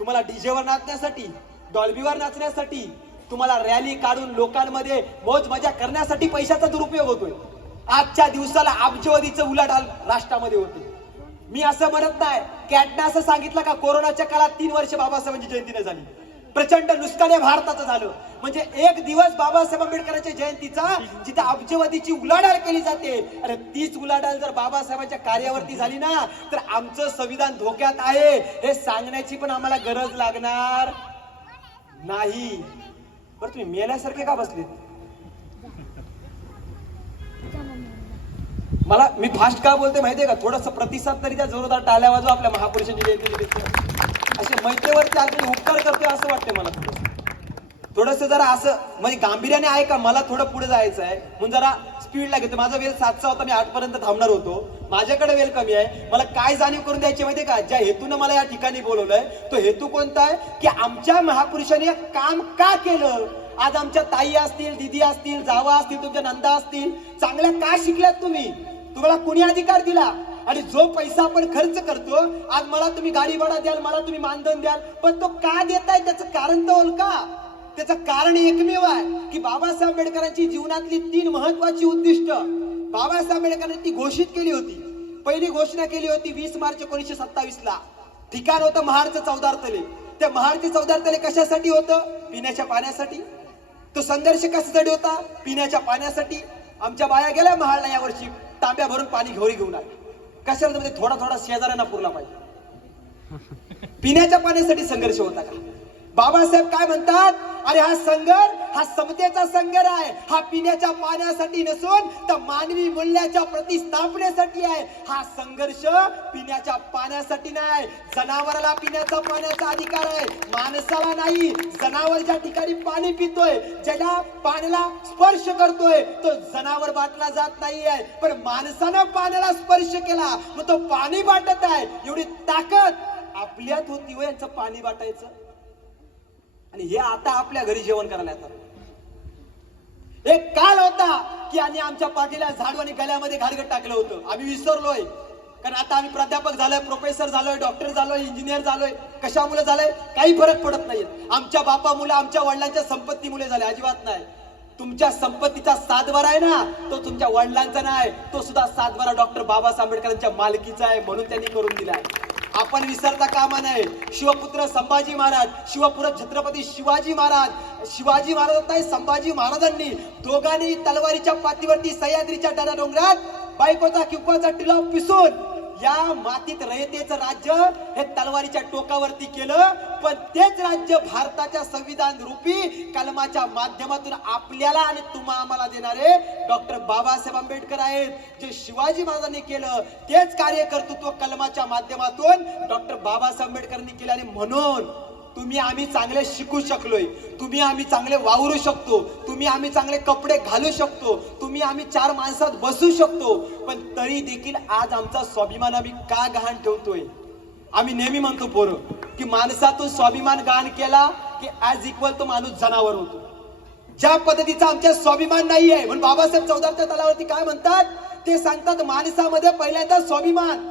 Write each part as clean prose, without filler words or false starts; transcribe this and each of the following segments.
तुम्हाला डीजेवर नाचण्यासाठी, डॉल्बीवर नाचण्यासाठी, तुम्हाला रॅली काढून लोकांमध्ये मौज मजा करण्यासाठी पैशाचा दुरुपयोग होतोय. आजच्या दिवसाला अब्जवधीचं उलाढाल राष्ट्रामध्ये होते. मी असं म्हणत नाही, कॅटने असं सांगितलं का कोरोनाच्या काळात 3 वर्ष बाबासाहेबांची जयंती नाही झाली. प्रचंड नुकसान भारताचं झालं. म्हणजे एक दिवस बाबासाहेब आंबेडकरांच्या जयंतीचा जिथे अब्जवधीची उलाढाल केली जाते, अरे तीच उलाढाल जर बाबासाहेबांच्या कार्यावरती झाली ना तर आमचं संविधान धोक्यात आहे हे सांगण्याची पण आम्हाला गरज लागणार नाही. बरं तुम्ही मेल्यासारखे का बसले? मला मी फास्ट का बोलते माहितीये का? थोडस प्रतिसाद तरी त्या जोरदार टाळ्या वाजवा आपल्या महापुरुषांची जयंती. असे मैत्रीवरती अजून उपकार करतोय असं वाटतंय मला. थोडस जरा असं म्हणजे गांभीर्याने आहे का, मला थोडं पुढे जायचं आहे म्हणून जरा स्पीडला घेतो. माझा वेळ 7चा होता, मी 8 पर्यंत थांबणार होतो. माझ्याकडे वेळ कमी आहे. मला काय जाणीव करून द्यायची माहितीये का? ज्या हेतून मला या ठिकाणी बोलवलंय तो हेतू कोणता आहे की आमच्या महापुरुषांनी काम का केलं. आज आमच्या ताई असतील, दिदी असतील, जावा असतील, तुमच्या नंदा असतील, चांगल्या का शिकल्यात तुम्ही? तुम्हाला कुणी अधिकार दिला? आणि जो पैसा आपण खर्च करतो, आज मला तुम्ही गाडी भाडा द्याल, मला तुम्ही मानधन द्याल, पण तो का देताय त्याचं कारण तर ओळखा. त्याचं कारण एकमेव आहे की बाबासाहेब आंबेडकरांची जीवनातली 3 महत्वाची उद्दिष्ट बाबासाहेब आंबेडकरांनी ती घोषित केली होती. पहिली घोषणा केली होती 20 मार्च 1927 ठिकाण होतं महाडचं चौदार तले. त्या महाडचे चौदार तले कशासाठी होतं? पिण्याच्या पाण्यासाठी. तो संघर्ष कशासाठी होता? पिण्याच्या पाण्यासाठी. आमच्या बाया गेल्या महाडला यावर्षी तांब्या भरून पाणी घेऊन आले. कशाला? म्हणजे थोडा थोडा शेजाऱ्यांना पुरला पाहिजे. पिण्याच्या पाण्यासाठी संघर्ष होता का? बाबासाहेब काय म्हणतात? अरे हा संघर्ष हा समतेचा संघर्ष आहे. हा पिण्याच्या पाण्यासाठी नसून तर मानवी मूल्याच्या प्रतिस्थापनेसाठी आहे. हा संघर्ष पिण्याच्या पाण्यासाठी नाही. जनावराला पिण्याचा पाण्याचा अधिकार आहे, माणसाला नाही. जनावर ज्या ठिकाणी पाणी पितोय, ज्याला पाण्याला स्पर्श करतोय, तो जनावर बाटला जात नाहीये. पण माणसानं पाण्याला स्पर्श केला मग तो पाणी बाटत आहे. एवढी ताकद आपल्यात होती व यांचं पाणी बाटायचं. आणि हे आता आपल्या घरी जेवण करायला येतात. एक काल होता की आणि आमच्या पाठीला झाडू आणि गळ्यामध्ये घालगट टाकलं होतं. आम्ही विसरलोय कारण आता आम्ही प्राध्यापक झालोय, प्रोफेसर झालोय, डॉक्टर झालोय, इंजिनियर झालोय. कशामुळे झालंय? काही फरक पडत नाहीये. आमच्या बापामुळे, आमच्या वडिलांच्या संपत्तीमुळे झाले? अजिबात नाही. तुमच्या संपत्तीचा 7 आहे ना, तो तुमच्या वडिलांचा नाही, तो सुद्धा 7 डॉक्टर बाबासाहेब आंबेडकरांच्या मालकीचा आहे, म्हणून त्यांनी करून दिलाय. आपण विसरता कामा नये. शिवपुत्र संभाजी महाराज, शिवपुत्र छत्रपती शिवाजी महाराज, शिवाजी महाराज नाही संभाजी महाराजांनी दोघांनी तलवारीच्या पाठीवरती सह्याद्रीच्या डोंगरात डोंगरात बायकोचा किंवाचा टिलाव पिसून या मातीत रयतेचं राज्य हे तलवारीच्या टोकावरती केलं. पण तेच राज्य भारताच्या संविधान रूपी कलमाच्या माध्यमातून आपल्याला आणि तुम्हा आम्हाला देणारे डॉक्टर बाबासाहेब आंबेडकर आहेत. जे शिवाजी महाराजांनी केलं तेच कार्य कर्तृत्व कलमाच्या माध्यमातून डॉक्टर बाबासाहेब आंबेडकरांनी केलं. आणि म्हणून तुम्ही आम्ही चांगले शिकू शकलोय, तुम्ही आम्ही चांगले वावरू शकतो, तुम्ही आम्ही चांगले कपडे घालू शकतो, तुम्ही आम्ही 4 माणसात बसू शकतो. पण तरी देखील आज आमचा स्वाभिमान आम्ही का गहाण ठेवतोय? आम्ही नेहमी म्हणतो पोरं की माणसातून स्वाभिमान गहाण केला की ऍज इक्वल तो माणूस जनावर होतो. ज्या पद्धतीचा आमच्या स्वाभिमान नाहीये म्हणून बाबासाहेब चौदारच्या तलावरती काय म्हणतात ते सांगतात, माणसामध्ये पहिल्यांदा स्वाभिमान.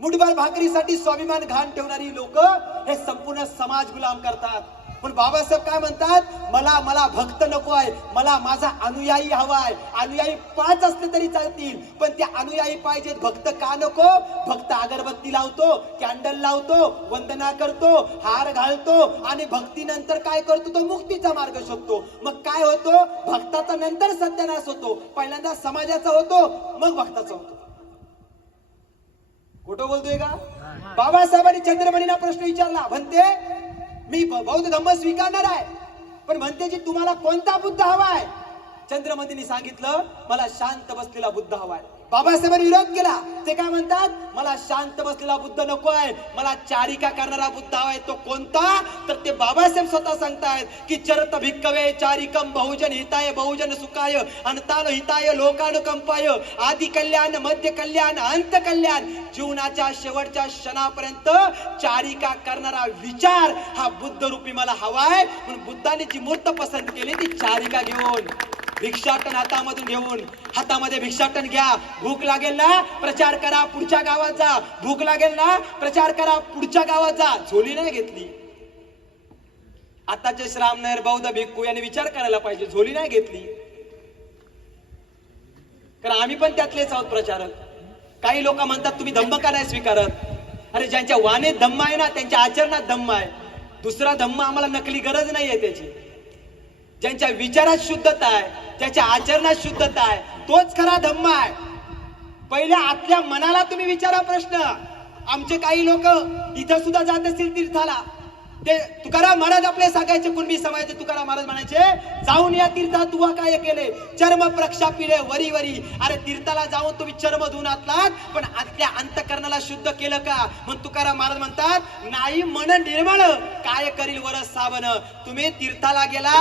मुठभर भाकरीसाठी स्वाभिमान घाण ठेवणारी लोक हे संपूर्ण समाज गुलाम करतात. पण बाबासाहेब काय म्हणतात? मला भक्त नको आहे, मला माझा अनुयायी हवाय. अनुयायी 5 असले तरी चालतील, पण ते अनुयायी पाहिजेत. भक्त का नको? भक्त अगरबत्ती लावतो, कॅन्डल लावतो, वंदना करतो, हार घालतो आणि भक्तीनंतर काय करतो? तो मुक्तीचा मार्ग शोधतो. मग काय होतो? भक्ताचा नंतर सत्यानाश होतो. पहिल्यांदा समाजाचा होतो, मग भक्ताचा होतो. खोटं बोलतोय का? बाबासाहेबांनी चंद्रमणीला प्रश्न विचारला, म्हणते मी बौद्ध धम्म स्वीकारणार आहे, पण म्हणते की तुम्हाला कोणता बुद्ध हवाय? चंद्रमणींनी सांगितलं मला शांत बसलेला बुद्ध हवाय. बाबासाहेबांनी विरोध केला. ते काय म्हणतात? मला शांत बसलेला बुद्ध नको आहे, मला चारिका करणारा बुद्ध हवाय. तो कोणता? तर ते बाबासाहेब स्वतः सांगतायत की चरत भिक्कवे चारिकम बहुजन हिताय बहुजन सुखाय अनताल हिताय लोकानुकंपाय आदि कल्याण मध्य कल्याण अंत कल्याण. जीवनाच्या शेवटच्या क्षणापर्यंत चारिका करणारा विचार हा बुद्ध रूपी मला हवाय. म्हणून बुद्धाने जी मूर्त पसंत केली ती चारिका घेऊन. भिक्षाटन हातामधून घेऊन, हातामध्ये भिक्षाटन घ्या, भूक लागेल ना प्रचार करा, पुढच्या गावात जा, भूक लागेल ना प्रचार करा, पुढच्या गावात जा. झोली नाही घेतली. आताचे श्रामणेर बौद्ध भिक्खू यांनी विचार करायला पाहिजे, झोली नाही घेतली. कारण आम्ही पण त्यातलेच आहोत प्रचारक. काही लोक म्हणतात तुम्ही धम्म का नाही स्वीकारत. अरे ज्यांच्या वाणीत धम्म आहे ना त्यांच्या आचरणात धम्म आहे. दुसरा धम्म आम्हाला नकली गरज नाहीये त्याची. ज्यांच्या विचारात शुद्धता आहे, ज्याच्या आचरणात शुद्धता आहे, तोच खरा धम्म आहे. पहिल्या आतल्या मनाला तुम्ही विचारा प्रश्न. आमचे काही लोक इथं सुद्धा जात असतील तीर्थाला, ते तुकाराम महाराज आपले सांगायचे, कुणबी समाजाचे तुकाराम महाराज म्हणायचे, जाऊन या तीर्थात तुवा काय केले, चर्म प्रक्षापिले वरी वरी. अरे तीर्थाला जाऊन तुम्ही चर्म धुवून आतलात, पण आतल्या अंतकरणाला शुद्ध केलं का? मग तुकाराम महाराज म्हणतात, नाही मन निर्मळ काय करील वरस सावन. तुम्ही तीर्थाला गेला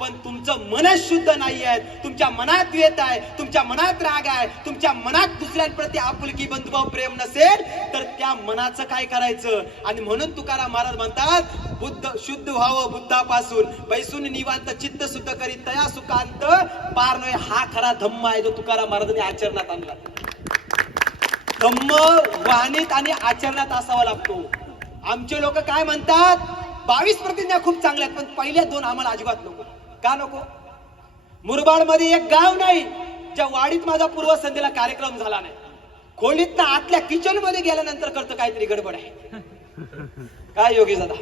पण तुमचं मनच शुद्ध नाहीये. तुमच्या मनात द्वेष आहे, तुमच्या मनात राग आहे, तुमच्या मनात दुसऱ्यांप्रती आपुलकी बंधुभाव प्रेम नसेल तर त्या मनाचं काय करायचं? आणि म्हणून तुकाराम महाराज म्हणतात, बुद्ध शुद्ध व्हावं बुद्धापासून, बैसून निवांत चित्त शुद्ध करी तया सुखांत पार नये. हा खरा धम्म आहे जो तुकाराम महाराजांनी आचरणात आणला. धम्म वाणीत आणि आचरणात असावा लागतो. आमचे लोक काय म्हणतात, 22 प्रतिज्ञा खूप चांगल्या आहेत, पण पहिल्या 2 आम्हाला अजिबात नको. का नको? मुरबाड मध्ये एक गाव नाही ज्या वाडीत माझा पूर्वसंध्येला कार्यक्रम झाला नाही. खोलीत ना आतल्या किचन मध्ये गेल्यानंतर कळतं काहीतरी गडबड आहे. काय योगी दादा,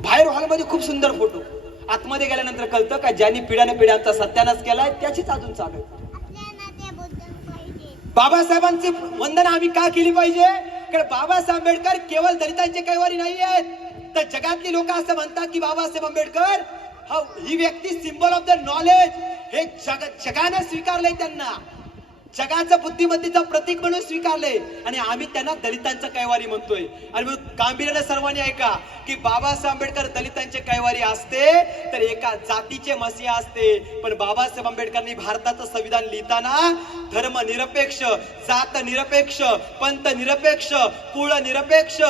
बाहेर हॉलमध्ये खूप सुंदर फोटो, आतमध्ये गेल्यानंतर कळतं का ज्यांनी पिढ्याने पिढ्यांचा सत्यानाश केलाय त्याचीच अजून चालू आहे. बाबासाहेबांची वंदना आम्ही का केली पाहिजे? कारण बाबासाहेब आंबेडकर केवळ दलितांचे कैवारी नाही आहेत, तर जगातली लोक असं म्हणतात की बाबासाहेब आंबेडकर ही व्यक्ती सिंबल ऑफ द नॉलेज, हे जगाने स्वीकारलंय, त्यांना जगाचं बुद्धिमत्तेचं प्रतीक म्हणून स्वीकारले. आणि आम्ही त्यांना दलितांचा कैवारी म्हणतोय. आणि मग गांभीर्याने सर्वांनी ऐका की बाबासाहेब आंबेडकर दलितांचे कैवारी असते तर एका जातीचे मसीहा असते. पण बाबासाहेब आंबेडकरांनी भारताचं संविधान लिहिताना धर्मनिरपेक्ष, जात निरपेक्ष, पंथ निरपेक्ष, कुळ निरपेक्ष,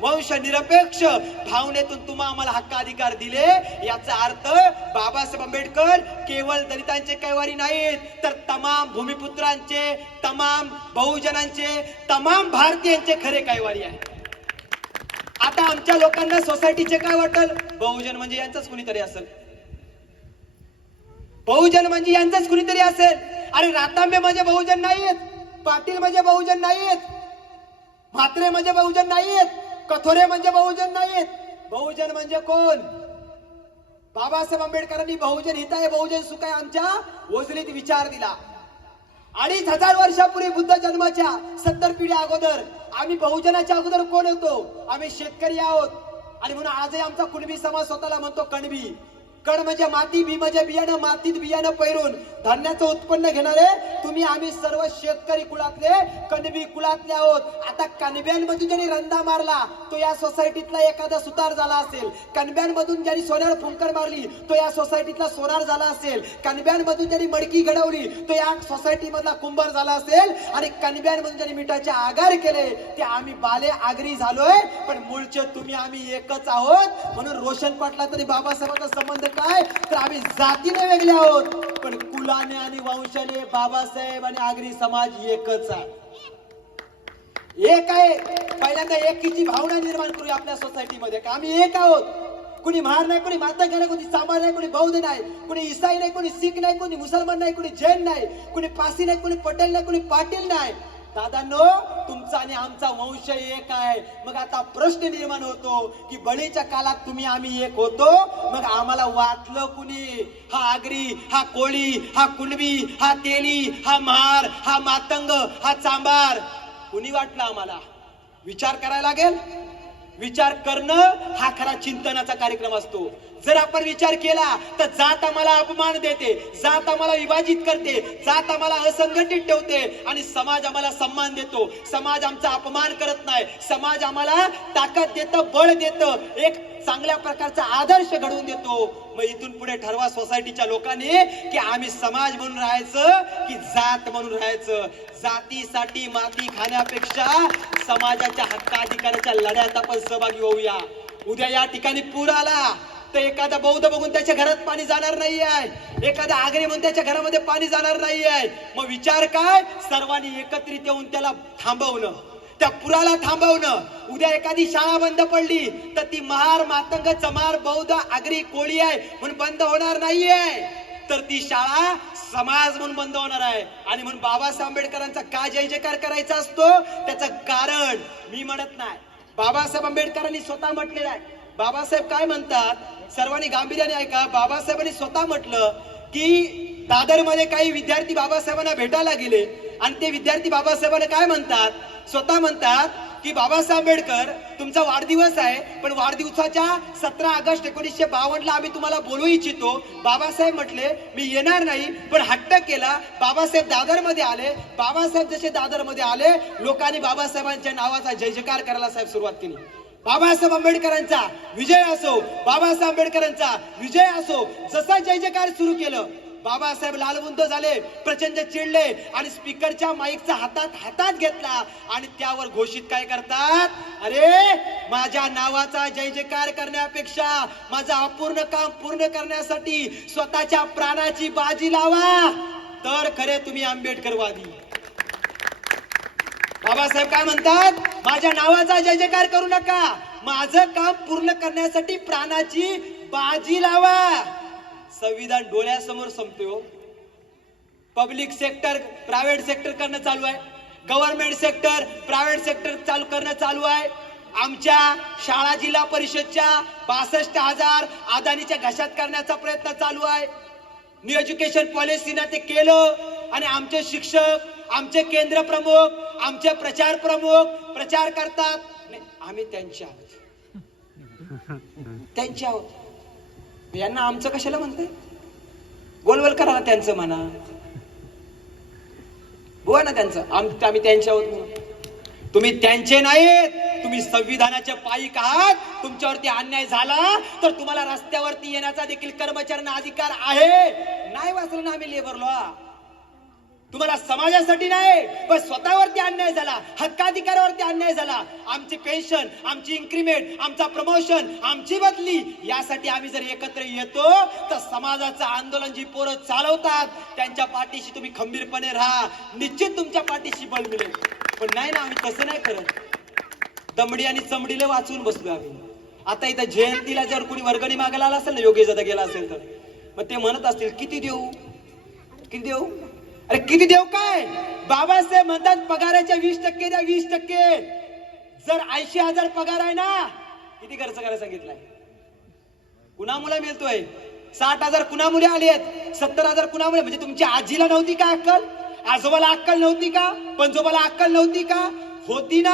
वंश निरपेक्ष भावनेतून तुम्हा आम्हाला हक्काधिकार दिले. याचा अर्थ बाबासाहेब आंबेडकर केवळ दलितांचे कैवारी नाहीत, तर तमाम भूमिपुत्रांचे, तमाम बहुजनांचे, तमाम भारतीयांचे खरे कैवारी आहे. आता आमच्या लोकांना सोसायटीचे काय वाटल, बहुजन म्हणजे यांचंच कुणीतरी असेल, बहुजन म्हणजे यांचंच कुणीतरी असेल. अरे रातांबे म्हणजे बहुजन नाहीत, पाटील म्हणजे बहुजन नाहीत, म्हात्रे म्हणजे बहुजन नाहीत, कथोरे म्हणजे बहुजन नाहीत. बहुजन म्हणजे कोण? बाबासाहेब आंबेडकरांनी बहुजन हित आहे, बहुजन सुख आहे आमच्या ओझरीत विचार दिला. 2500 वर्षापूर्वी बुद्ध जन्माच्या 70 पिढ्या अगोदर आम्ही बहुजनाच्या अगोदर कोण होतो? आम्ही शेतकरी आहोत. आणि म्हणून आजही आमचा कुणबी समाज स्वतःला म्हणतो कणबी. कण म्हणजे माती, बी म्हणजे बियाणं, मातीत बियाणं पेरून धान्याचं उत्पन्न घेणारे तुम्ही आम्ही सर्व शेतकरी कुळातले, कणबी कुळातले आहोत. आता कणब्यांमधून ज्यांनी रंदा मारला तो या सोसायटीतला एखादा सुतार झाला असेल, कणब्यांमधून ज्यांनी सोन्यावर फुंकर मारली तो या सोसायटीतला सोनार झाला असेल, कणब्यांमधून ज्यांनी मडकी घडवली तो या सोसायटी मधला कुंभार झाला असेल, आणि कणब्यांमधून ज्यांनी मिठाचे आगार केले ते आम्ही बाले आगरी झालोय. पण मूळचे तुम्ही आम्ही एकच आहोत. म्हणून रोशन पाटला तरी बाबासाहेबांचा संबंध काय, तर आम्ही जातीने वेगळे आहोत, पण कुलाने आणि वंशाने बाबासाहेब आणि आगरी समाज एकच आहे. एक आहे. पहिल्यांदा एकीची भावना निर्माण करूया आपल्या सोसायटीमध्ये, का आम्ही एक आहोत. कुणी महार नाही, कुणी मातंग नाही, कुणी चांभार नाही, कुणी बौद्ध नाही, कुणी ईसाई नाही, कुणी सिख नाही, कुणी मुसलमान नाही, कुणी जैन नाही, कुणी पासी नाही, कुणी पटेल नाही, कुणी पाटील नाही. दादांनो, तुमचा आणि आमचा वंश एक आहे. मग आता प्रश्न निर्माण होतो की बळीच्या काळात तुम्ही आम्ही एक होतो, मग आम्हाला वाटलं कुणी? हा आगरी, हा कोळी, हा कुणबी, हा तेली, हा महार, हा मातंग, हा चांभार कुणी वाटलं आम्हाला? विचार करायला लागेल. विचार करणं हा खरा चिंतनाचा कार्यक्रम असतो. जर आपण विचार केला तर जात आम्हाला अपमान देते, जात आम्हाला विभाजित करते, जात आम्हाला असंघटित ठेवते, आणि समाज आम्हाला सन्मान देतो. समाज आमचा अपमान करत नाही, समाज आम्हाला ताकद देतं, बळ देतं, एक चांगल्या प्रकारचा आदर्श घडवून देतो. मग इथून पुढे ठरवा सोसायटीच्या लोकांनी की आम्ही समाज म्हणून राहायचं की जात म्हणून राहायचं. जातीसाठी माती खाण्यापेक्षा समाजाच्या हक्काधिकाराच्या लढ्यात आपण सहभागी होऊया. उद्या या ठिकाणी पूर आला, तर एखादा बौद्ध बघून त्याच्या घरात पाणी जाणार नाही आहे, एखादा आगरी म्हणून त्याच्या घरामध्ये पाणी जाणार नाही आहे. मग विचार काय, सर्वांनी एकत्रित येऊन त्याला थांबवणं, त्या पुराला थांबवणं. उद्या एखादी शाळा बंद पडली तर ती महार मातंग चमार बौद्ध आगरी कोळी आहे म्हणून बंद होणार नाहीये, तर ती शाळा समाज म्हणून बंद होणार आहे. आणि म्हणून बाबासाहेब आंबेडकरांचा का जय जयकार करायचा असतो, त्याचं कारण मी म्हणत नाही, बाबासाहेब आंबेडकरांनी स्वतः म्हटलेलं आहे. बाबासाहेब काय म्हणतात, सर्वांनी गांभीर्याने ऐका. बाबासाहेबांनी स्वतः म्हटलं की दादर मध्ये काही विद्यार्थी बाबासाहेबांना भेटायला गेले आणि ते विद्यार्थी बाबासाहेबांना काय म्हणतात, स्वतः म्हणतात की बाबासाहेब आंबेडकर तुमचा वाढदिवस आहे, पण वाढदिवसाच्या 17 ऑगस्ट 1952 ला आम्ही तुम्हाला बोलवू इच्छितो. बाबासाहेब म्हटले मी येणार नाही, पण हट्ट केला. बाबासाहेब दादर मध्ये आले. बाबासाहेब जसे दादर मध्ये आले, लोकांनी बाबासाहेबांच्या नावाचा जय जयकार करायला साहेब सुरुवात केली. बाबासाहेब आंबेडकरांचा विजय असो, बाबासाहेब आंबेडकरांचा विजय असो, जसा जय जयकार सुरू केलं, बाबासाहेब लालबुंद झाले, प्रचंड चिडले आणि स्पीकरच्या माईकचा हातात घेतला आणि त्यावर घोषित काय करतात, अरे माझ्या नावाचा जय जयकार करण्यापेक्षा माझं अपूर्ण काम पूर्ण करण्यासाठी स्वतःच्या प्राणाची बाजी लावा, तर खरे तुम्ही आंबेडकरवादी. बाबासाहेब काय म्हणतात, माझ्या नावाचा जय जयकार करू नका, माझं काम पूर्ण करण्यासाठी प्राणाची बाजी लावा. संविधान डोळ्यासमोर संपतो. पब्लिक सेक्टर प्रायव्हेट सेक्टर करणं चालू आहे, गव्हर्नमेंट सेक्टर प्रायव्हेट सेक्टर चालू करणं चालू आहे. आमच्या शाळा जिल्हा परिषदच्या 62,000 अदानीच्या घशात करण्याचा प्रयत्न चालू आहे. न्यू एज्युकेशन पॉलिसीनं ते केलं आणि आमचे शिक्षक, आमचे केंद्र प्रमुख, आमचे प्रचार प्रमुख प्रचार करतात, आम्ही त्यांच्या आहोत. यांना आमचं कशाला म्हणताय, गोलवल करा ना त्यांचं म्हणा, बोला ना त्यांचं, आम्ही त्यांच्या आहोत म्हणून. तुम्ही त्यांचे नाहीत, तुम्ही संविधानाचे पायीक आहात. तुमच्यावरती अन्याय झाला तर तुम्हाला रस्त्यावरती येण्याचा देखील कर्मचाऱ्यांना अधिकार आहे. नाही वाचलं ना आम्ही लेबर लॉ, तुम्हाला समाजासाठी नाही, पण स्वतःवरती अन्याय झाला, हक्काधिकारावरती अन्याय झाला. आमची पेन्शन, आमची इन्क्रीमेंट, आमचा प्रमोशन, आमची बदली, यासाठी आम्ही जर एकत्र येतो तर समाजाचं आंदोलन जी पोरं चालवतात त्यांच्या पाठीशी तुम्ही खंबीरपणे राहा, निश्चित तुमच्या पाठीशी बळ मिळेल. पण नाही ना, आम्ही तसं नाही करत. दमडी आणि चमडीला वाचून बसलो आम्ही. आता इथं जयंतीला जर कोणी वर्गणी मागायला आला असेल ना, योगेश दादा गेला असेल तर, मग ते म्हणत असतील किती देऊ, किती देऊ, अरे किती देऊ काय. बाबासाहेब म्हणतात पगाराच्या 20% द्या, 20%. जर 80,000 पगार आहे ना, किती खर्च करायला सांगितलाय, कुणामुळे मिळतोय, 60,000 कुणामुळे आलेत, 70,000 कुणामुळे, म्हणजे तुमच्या आजीला नव्हती का अक्कल, आजोबाला अक्कल नव्हती का, पणजोबाला अक्कल नव्हती का, होती ना,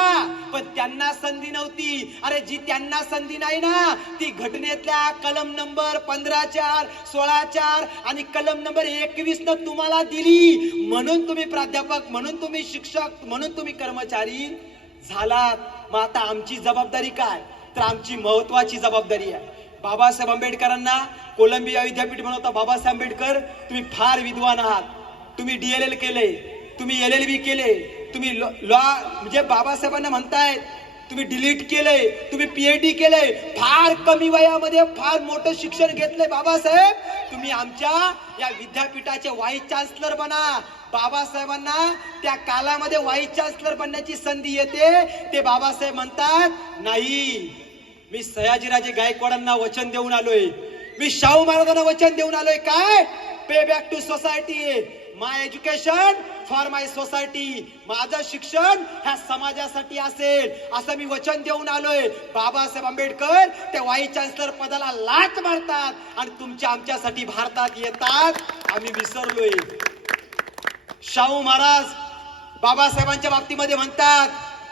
पण त्यांना संधी नव्हती. अरे जी त्यांना संधी नाही ना, ती घटनेतल्या कलम नंबर 15(4), 16(4) आणि कलम नंबर 21 न तुम्हाला दिली. म्हणून तुम्ही प्राध्यापक, म्हणून तुम्ही शिक्षक, म्हणून तुम्ही कर्मचारी झालात. मग आता आमची जबाबदारी काय, तर आमची महत्वाची जबाबदारी आहे. बाबासाहेब आंबेडकरांना कोलंबिया विद्यापीठ बनवता बाबासाहेब आंबेडकर, तुम्ही फार विद्वान आहात, तुम्ही DLL केले, तुम्ही LLB केले, तुम्ही लॉ म्हणजे बाबासाहेबांना म्हणतायत, तुम्ही डिलीट केलंय, तुम्ही PhD केलंय, फार कमी वयामध्ये फार मोठं शिक्षण घेतलंय बाबासाहेब. तुम्ही आमच्या या विद्यापीठाचे व्हाईस चान्सलर बना. बाबासाहेबांना त्या कालामध्ये व्हाईस चान्सलर बनण्याची संधी येते, ते बाबासाहेब म्हणतात नाही, मी सयाजीराजे गायकवाडांना वचन देऊन आलोय, मी शाहू महाराजांना वचन देऊन आलोय, काय, pay back to society, my education for my society, माझं शिक्षण ह्या समाजासाठी असेल असं मी वचन देऊन आलोय. बाबासाहेब आंबेडकर त्या व्हाईस चान्सलर पदाला लाच मारतात आणि तुमच्या आमच्यासाठी भारतात येतात. आम्ही विसरलोय. शाहू महाराज बाबासाहेबांच्या बाबतीमध्ये म्हणतात,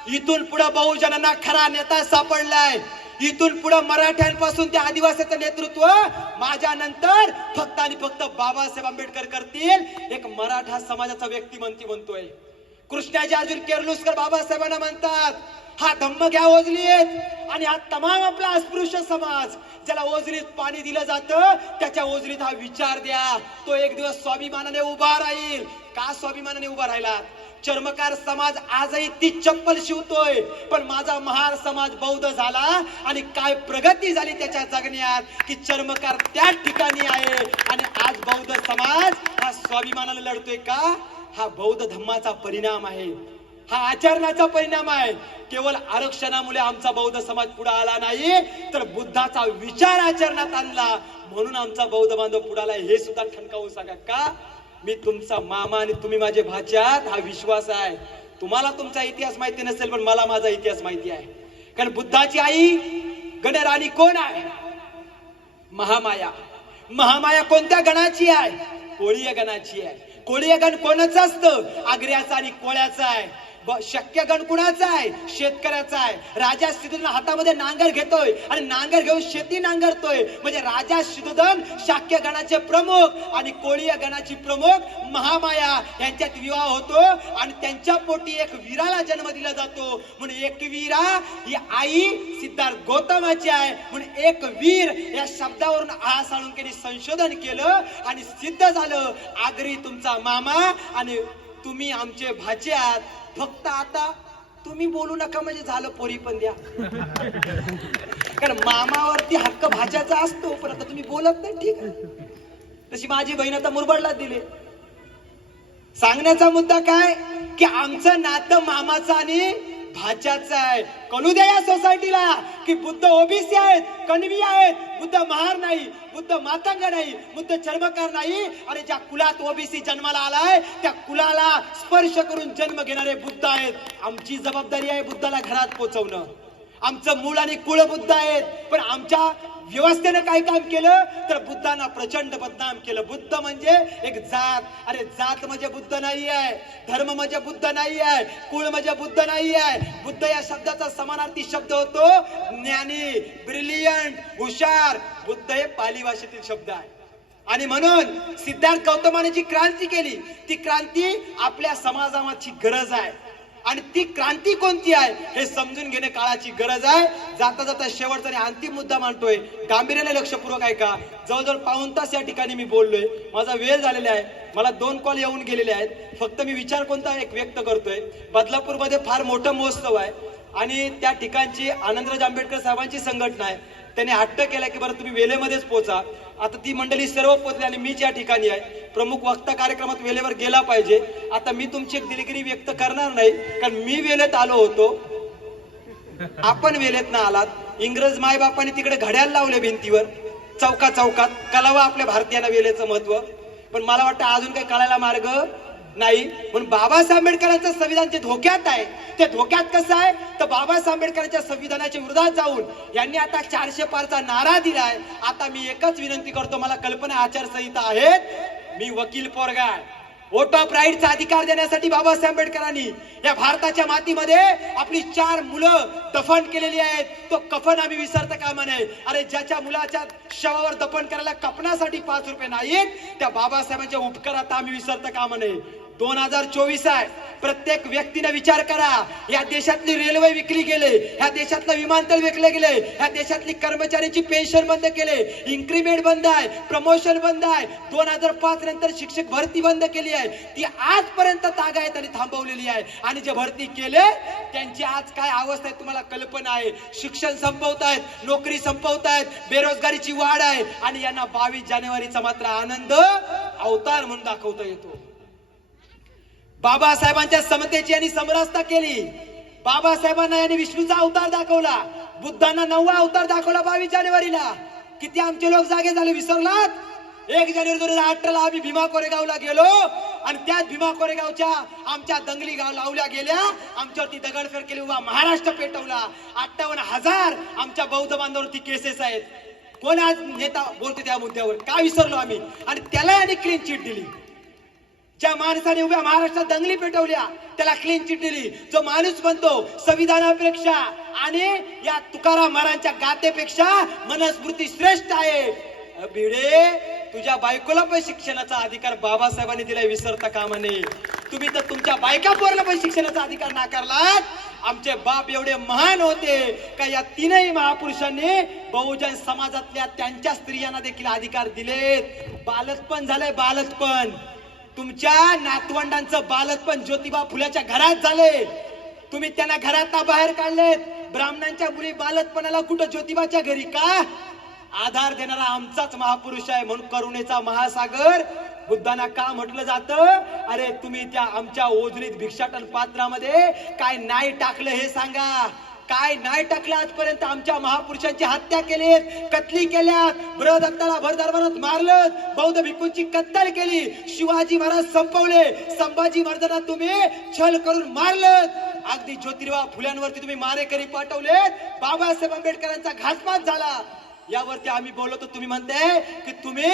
इथून पुढे बहुजनांना खरा नेता सापडलाय, इथून पुढे मराठ्यांपासून त्या आदिवासीचं नेतृत्व माझ्या नंतर फक्त आणि फक्त बाबासाहेब आंबेडकर करतील. एक मराठा समाजाचा व्यक्तिमत्व म्हणतोय. कृष्णाजी अर्जुन केरलुस्कर बाबासाहेबांना म्हणतात, हा धम्म घ्या ओझरीत आणि हा तमाम आपला अस्पृश्य समाज ज्याला ओझरीत पाणी दिलं जातं त्याच्या ओझरीत हा विचार द्या, तो एक दिवस स्वाभिमानाने उभा राहील. का स्वाभिमानाने उभा राहिला, चर्मकार समाज आजही ती चप्पल शिवतोय, पण माझा महार समाज बौद्ध झाला आणि काय प्रगती झाली त्याच्या जगण्यात की चर्मकार त्याच ठिकाणी आहे आणि आज बौद्ध समाज हा स्वाभिमानाने लढतोय का? हा बौद्ध धम्माचा परिणाम आहे, हा आचरणाचा परिणाम आहे. केवळ आरक्षणामुळे आमचा बौद्ध समाज पुढे आला नाही, तर बुद्धाचा विचार आचरणात आणला म्हणून आमचा बौद्ध बांधव पुढे आला. हे सुद्धा ठणकावून सांगा का? मी तुमचा मामा आणि तुम्ही माझे भाचे आहात हा विश्वास आहे. तुम्हाला तुमचा इतिहास माहिती नसेल, पण मला माझा इतिहास माहिती आहे. कारण बुद्धाची आई गणराणी कोण आहे? महामाया. महामाया कोणत्या गणाची आहे? कोळीय गणाची आहे. कोळीय गण कोणाचं असतं? आग्र्याचा आणि कोळ्याचा आहे. शक्य गण कुणाचा आहे? शेतकऱ्याचा आहे. राजा सिद्धोधन हातामध्ये नांगर घेतोय आणि नांगर घेऊन शेती नांगरतोय. म्हणजे राजा सिद्धोधन शाक्य गणाचे प्रमुख आणि कोळीय गणाची प्रमुख महामाया यांच्यात विवाह होतो आणि त्यांच्या पोटी एक वीराला जन्म दिला जातो. म्हणून एक वीरा ही आई सिद्धार्थ गौतमाची आहे. म्हणून एक वीर या शब्दावरून आ साळुंखेने संशोधन केलं आणि सिद्ध झालं आगरी तुमचा मामा आणि तुम्ही आमचे भाचे आहात. फक्त आता तुम्ही बोलू नका म्हणजे झालं, पोरी पण द्या. कारण मामावरती हक्क भाच्याचा असतो, पण आता तुम्ही बोलत नाही, ठीक आहे. तशी माझी बहीण आता मुरबाडला दिले. सांगण्याचा मुद्दा काय की आमचं नातं मामाचं आणि भाच्याचं आहे. कळू द्या या सोसायटीला की बुद्ध ओबीसी आहेत, कणवी आहेत, बुद्ध महार नाही, बुद्ध मातंग नाही, बुद्ध चर्मकार नाही. आणि ज्या कुलात ओबीसी जन्माला आलाय त्या कुलाला स्पर्श करून जन्म घेणारे बुद्ध आहेत. आमची जबाबदारी आहे बुद्धाला घरात पोहोचवणं. आमचं मूळ आणि कुळ बुद्ध आहेत, पण आमच्या व्यवस्थेने काय काम केलं तर बुद्धांना प्रचंड बदनाम केलं. बुद्ध म्हणजे एक जात. अरे जात म्हणजे बुद्ध नाही आहे, धर्म म्हणजे बुद्ध नाही आहे, कुळ म्हणजे बुद्ध नाही आहे. बुद्ध या शब्दाचा समानार्थी शब्द होतो ज्ञानी, ब्रिलियंट, हुशार. बुद्ध हे पाली भाषेतील शब्द आहे. आणि म्हणून सिद्धार्थ गौतमाने जी क्रांती केली ती क्रांती आपल्या समाजाची गरज आहे. आणि ती क्रांती कोणती आहे हे समजून घेणे काळाची गरज आहे. जाता जाता शेवटचा आणि अंतिम मुद्दा मांडतोय, गांभीर्याने लक्षपूर्वक ऐका. जवळजवळ पाऊण तास या ठिकाणी मी बोललोय, माझा वेळ झालेला आहे. मला 2 कॉल येऊन गेलेले आहेत. फक्त मी विचार कोणता एक व्यक्त करतोय. बदलापूरमध्ये फार मोठं महोत्सव आहे आणि त्या ठिकाणची आनंदराज आंबेडकर साहेबांची संघटना आहे. त्यांनी हट्ट केला की बरं तुम्ही वेलेमध्येच पोहोचा. आता ती मंडळी सर्व पोहोचली आणि मीच या ठिकाणी आहे. प्रमुख वक्ता कार्यक्रमात वेळेवर गेला पाहिजे. आता मी तुमची एक दिलगिरी व्यक्त करणार नाही, कारण मी वेळेत आलो होतो, आपण वेळेत ना आलात. इंग्रज मायबापाने तिकडे घड्याळ लावले भिंतीवर, चौका चौकात. कळावं आपल्या भारतीयांना वेळेचं महत्व. पण मला वाटतं अजून काही कळायला मार्ग नाही. म्हणून बाबासाहेब आंबेडकरांचं संविधान ते धोक्यात आहे. ते धोक्यात कसं आहे तर बाबासाहेब आंबेडकरांच्या संविधानाच्या विरोधात जाऊन यांनी आता 400 पारचा नारा दिलाय. आता मी एकच विनंती करतो, मला कल्पना आचारसंहिता आहेत, मी वकील पोरगा आहे. वोट ऑफ राईटचा अधिकार देण्यासाठी बाबासाहेब आंबेडकरांनी या भारताच्या मातीमध्ये आपली 4 मुलं दफन केलेली आहेत. तो कफन आम्ही विसरता कामा नये. अरे ज्याच्या मुलाच्या शवावर दफन करायला कफनासाठी 5 रुपये नाहीत, त्या बाबासाहेबांच्या उपकारात आम्ही विसरता कामा नये. 2024 आहे. प्रत्येक व्यक्तीने विचार करा, या देशातली रेल्वे विकली गेले, या देशातलं विमानतळ विकले गेले, या देशातली कर्मचाऱ्यांची पेन्शन बंद केले, इन्क्रीमेंट बंद आहे, प्रमोशन बंद आहे. 2005 नंतर शिक्षक भरती बंद केली आहे, ती आजपर्यंत तागायत आणि थांबवलेली आहे. आणि जे भरती केले त्यांची आज काय अवस्था आहे तुम्हाला कल्पना आहे. शिक्षण संपवतायत, नोकरी संपवतायत, बेरोजगारीची वाढ आहे आणि यांना 22 जानेवारीचा मात्र आनंद अवतार म्हणून दाखवता येतो. बाबासाहेबांच्या समतेची यांनी समरसता केली. बाबासाहेबांना यांनी विष्णूचा अवतार दाखवला, बुद्धांना 9वा अवतार दाखवला 22 जानेवारीला. किती आमचे लोक जागे झाले विसरलात? 1 जानेवारी 2018 आम्ही भीमा कोरेगावला गेलो आणि त्याच भीमा कोरेगावच्या आमच्या दंगली लावल्या गेल्या, आमच्यावरती दगडफेक केली, उभा महाराष्ट्र पेटवला. 58,000 आमच्या बौद्ध बांधवांवरती केसेस आहेत. कोण आज नेता बोलतो त्या मुद्द्यावर? का विसरलो आम्ही? आणि त्याला यांनी क्लीन चिट दिली. ज्या माणसाने उभ्या महाराष्ट्रात दंगली पेटवल्या त्याला क्लीन चिट दिली. जो माणूस म्हणतो संविधानापेक्षा आणि या तुकाराम महाराजांच्या गातेपेक्षा मनुस्मृती श्रेष्ठ आहे, भिडे तुझ्या बायकोला पण शिक्षणाचा अधिकार बाबासाहेबांनी दिलाय, विसरता कामा नये. तुम्ही तर तुमच्या बायका पोराला पण शिक्षणाचा अधिकार नाकारलात. आमचे बाप एवढे महान होते का या 3ही महापुरुषांनी बहुजन समाजातल्या त्यांच्या स्त्रियांना देखील अधिकार दिलेत. बालकपण झालंय, बालकपण. तुमच्या नातवंडांचं बालपण ज्योतिबा फुल्याच्या घरात झाले. तुम्ही त्यांना घरात बाहेर काढलेत. ब्राह्मणांच्या मुली बालपणाला कुठं ज्योतिबाच्या घरी का? आधार देणारा आमचाच महापुरुष आहे म्हणून करुणेचा महासागर बुद्धांना का म्हटलं जातं? अरे तुम्ही त्या आमच्या ओझरीत भिक्षाटन पात्रामध्ये काय नाही टाकलं हे सांगा. काय नाही टाकलं आजपर्यंत? आमच्या महापुरुषांची हत्या केलीत, कत्तली केल्यात, बृहदत्ताला भर दरबारात मारलं, बौद्ध भिक्खूंची कत्तल केली, शिवाजी महाराज संपवले, संभाजी महाराजांना तुम्ही छल करून मारलं, अगदी ज्योतिबा फुल्यांवरती तुम्ही मारेकरी पाठवलेत, बाबासाहेब आंबेडकरांचा घातपात झाला. यावरती आम्ही बोलतो, तुम्ही म्हणताय की तुम्ही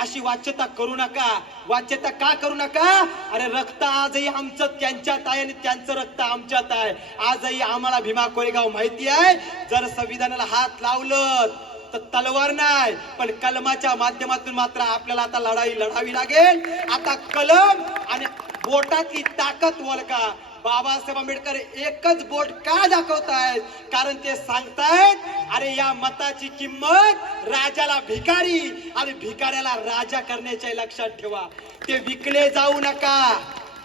अशी वाच्यता करू नका. वाच्यता का करू नका? अरे रक्त आजही आमचं त्यांच्यात आहे आणि त्यांचं रक्त आमच्यात आहे. आजही आम्हाला भीमा कोरेगाव माहिती आहे. जर संविधानाला हात लावलं तर तलवार नाही पण कलमाच्या माध्यमातून मात्र आपल्याला आता लढाई लढावी लागेल. आता कलम आणि बोटातली ताकद ओळखा. बाबासाहेब आंबेडकर एकच बोट का दाखवतायत? कारण ते सांगतायत अरे या मताची किंमत राजाला भिकारी आणि भिकाऱ्याला राजा करण्याच्या लक्षात ठेवा. ते विकले जाऊ नका.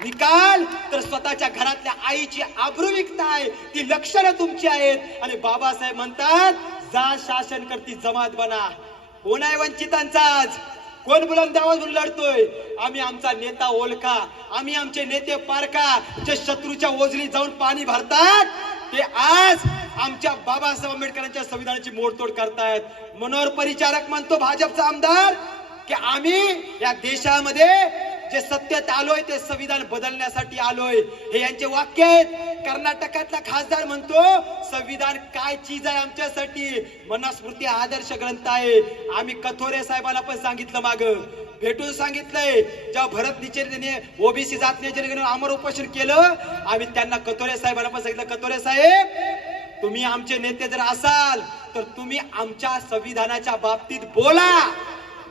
विकाल तर स्वतःच्या घरातल्या आईची आबरू विकताय. ती लक्षणं तुमची आहेत. आणि बाबासाहेब म्हणतात जा शासन करती जमात बना. कोण आहे वंचितांचाच? कोण बुलंद आवाज म्हणून लढतोय? आम्ही आमचा नेता ओळखा. आम्ही आमचे नेते पारखा. जे शत्रूच्या ओझरीत जाऊन पाणी भरतात ते आज आमच्या बाबासाहेब आंबेडकरांच्या संविधानाची मोडतोड करतायत. मनोहर परिचारक म्हणतो भाजपचा आमदार की आम्ही या देशामध्ये जे सत्तेत आलोय ते संविधान बदलण्यासाठी आलोय. हे यांचे वाक्य आहेत. कर्नाटकातला खासदार म्हणतो संविधान काय चीज आहे आमच्यासाठी? मनुस्मृती आदर्श ग्रंथ आहे. आम्ही कथोरे साहेबांना पण सांगितलं, माग भेटून सांगितलंय. जेव्हा भरत निचेरीने ओबीसी जात निचेरी आमर उपोषण केलं, आम्ही त्यांना कथोरे साहेबांना पण सांगितलं, कथोरे साहेब तुम्ही आमचे नेते जर असाल तर तुम्ही आमच्या संविधानाच्या बाबतीत बोला.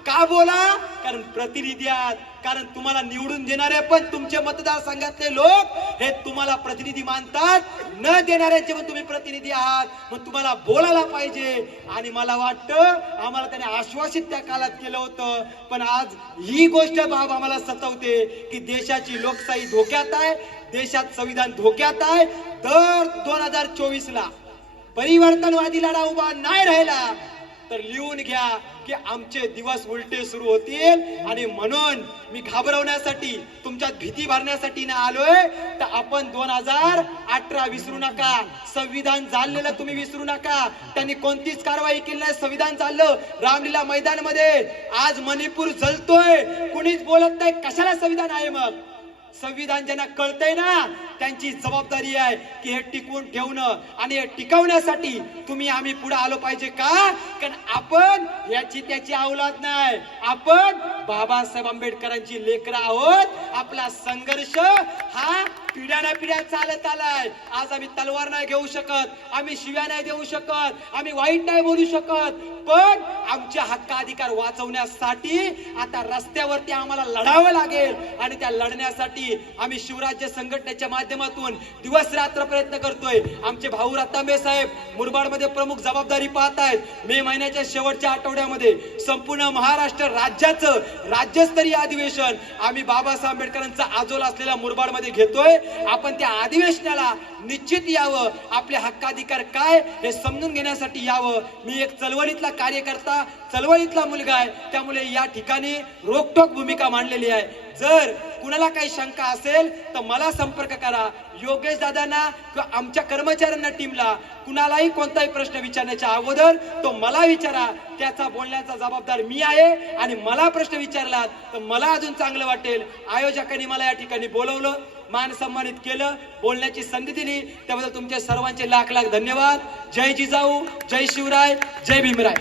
का बोला? कारण प्रतिनिधी आहात. कारण तुम्हाला निवडून देणारे पण तुमचे मतदारसंघातले लोक हे तुम्हाला प्रतिनिधी मानतात. न देणाऱ्याचे पण तुम्ही प्रतिनिधी आहात. मग तुम्हाला बोलायला पाहिजे. आणि मला वाटतं आम्हाला त्याने आश्वासित त्या काळात केलं होतं. पण आज ही गोष्ट बाब आम्हाला सतवते की देशाची लोकशाही धोक्यात आहे. देशात संविधान धोक्यात आहे. दर 2024ला परिवर्तनवादी लढा उभा नाही राहिला तर लिहून घ्या की आमचे दिवस उलटे सुरू होतील. आणि म्हणून मी घाबरवण्यासाठी तुमच्यात भीती भरण्यासाठी ना आलोय. तर आपण 2018 विसरू नका. संविधान जाळलेलं तुम्ही विसरू नका. त्यांनी कोणतीच कारवाई केली नाही. संविधान चाललं रामलीला मैदानमध्ये. आज मणिपूर जलतोय, कुणीच बोलत नाही. कशाला संविधान आहे? मग संविधान ज्यांना कळतंय ना त्यांची जबाबदारी आहे की हे टिकवून ठेवणं. आणि हे टिकवण्यासाठी तुम्ही आम्ही पुढे आलो पाहिजे. का? कारण आपण याची त्याची औलाद नाही. आपण बाबासाहेब आंबेडकरांची लेकरं आहोत. आपला संघर्ष हा पिढ्याना पिढ्या चालत आलाय. आज आम्ही तलवार नाही घेऊ शकत, आम्ही शिव्या नाही देऊ शकत, आम्ही वाईट नाही बोलू शकत. पण आमचे हक्क अधिकार वाचवण्यासाठी आता रस्त्यावरती आम्हाला लढावं लागेल. आणि त्या लढण्यासाठी आम्ही शिवराज्य संघटनेच्या माध्यमातून दिवस रात्र प्रयत्न करतोय. आमचे भाऊ रत्नांबे साहेब मुरबाडमध्ये प्रमुख जबाबदारी पाहत आहेत. मे महिन्याच्या शेवटच्या आठवड्यामध्ये संपूर्ण महाराष्ट्र राज्याचं राज्यस्तरीय अधिवेशन आम्ही बाबासाहेब आंबेडकरांचा आजोल असलेल्या मुरबाडमध्ये घेतोय. आपण त्या अधिवेशनाला निश्चित यावं. आपले हक्काधिकार काय हे समजून घेण्यासाठी यावं. मी एक चळवळीतला कार्यकर्ता, चळवळीतला मुलगा आहे. त्यामुळे या ठिकाणी रोखठोक भूमिका मांडलेली आहे. जर कुणाला काही शंका असेल तर मला संपर्क करा. योगेश दादांना किंवा आमच्या कर्मचाऱ्यांना, टीमला कुणालाही कोणताही प्रश्न विचारण्याच्या अगोदर तो मला विचारा. त्याचा बोलण्याचा जबाबदार मी आहे. आणि मला प्रश्न विचारला तर मला अजून चांगलं वाटेल. आयोजकांनी मला या ठिकाणी बोलवलं, मान सन्मानित केलं, बोलण्याची संधी दिली. त्याबद्दल तुमच्या सर्वांचे लाख लाख धन्यवाद. जय जिजाऊ, जय शिवराय, जय भीमराय.